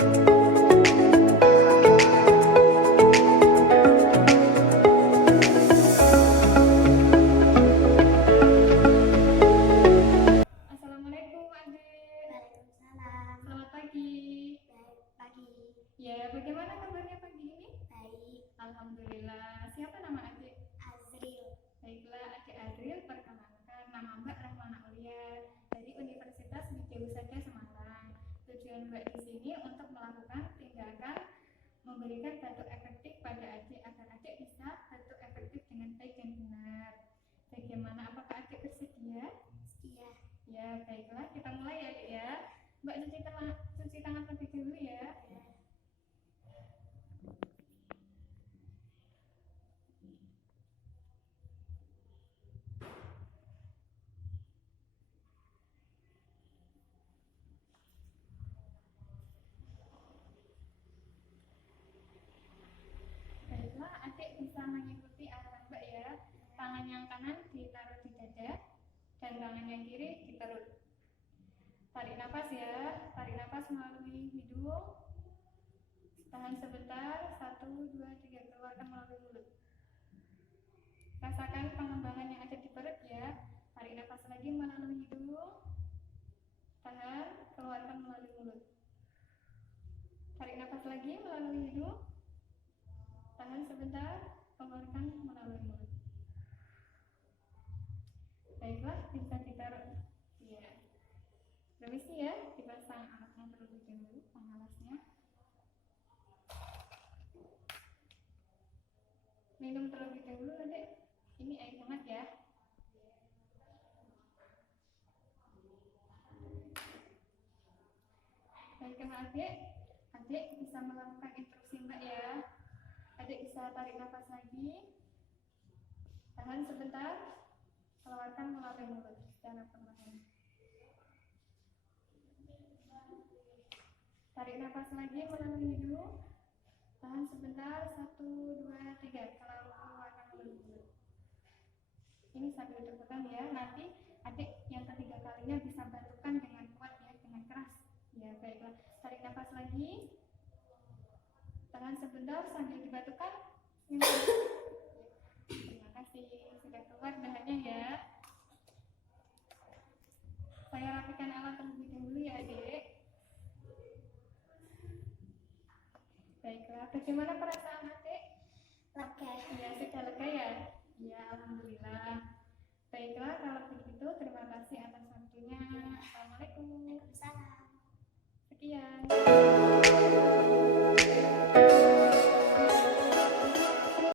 Assalamualaikum adik. Waalaikumsalam. Selamat pagi. Baik, pagi. Ya, bagaimana kabarnya pagi ini? Baik. Alhamdulillah. Siapa nama adik? Azril. Baiklah, adik Adril, perkenalkan, nama Mbak Rahmana Aulia dari Universitas Widyawusada Semarang. Tujuan Mbak di sini untuk melakukan tindakan memberikan batuk efektif pada adik agar adik bisa batuk efektif dengan baik dan benar. Bagaimana? Apakah adik bersedia? Iya. Ya, baiklah, kita mulai ya adik ya. Mbak cuci tangan terlebih dahulu ya. Baiklah, adik bisa mengikuti arahan Mbak ya. Tangan yang kanan ditaruh di dada dan tangan yang kiri ditaruh. Tarik nafas ya, tarik nafas melalui hidung. Tahan sebentar, 1, 2, 3, keluarkan melalui mulut. Rasakan pengembangan yang ada di perut ya. Tarik nafas lagi melalui hidung. Tahan, keluarkan melalui mulut. Tarik nafas lagi melalui hidung. Tahan sebentar, keluarkan melalui mulut. Baiklah, bisa ditaruh. Ya. Permisi ya, dipasang alatnya terlebih dahulu, pengalasnya. Minum terlebih dahulu, Adek. Ini air hangat ya. Baiklah adik bisa melakukan instruksi Mbak ya. Adik bisa tarik nafas lagi. Tahan sebentar, keluarkan melalui mulut secara perlahan. Tarik nafas lagi melalui hidung. Tahan sebentar, 1, 2, 3, keluarkan melalui mulut. Ini sambil tepukan ya. Nanti adik yang ketiga kalinya bisa batukan dengan kuat ya, dengan keras. Ya baiklah. Tarik nafas lagi. Tahan sebentar sambil dibatukan. Terima kasih sudah keluar bahannya ya. Saya rapikan alat terlebih dahulu ya adik. Baiklah, bagaimana perasaan adik? Lega. Ya, sudah lega ya? Ya, alhamdulillah. Baiklah, kalau begitu terima kasih atas